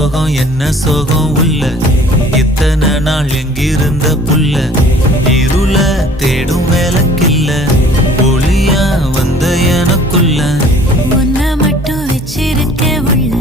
சோகம் என்ன சோகம் உள்ள இத்தனை நாள் எங்கிருந்த புல்ல இருள தேடும் வேலைக்கில்ல ஒளியா வந்த எனக்குள்ள உன்னை மட்டும் வச்சிருக்க உள்ள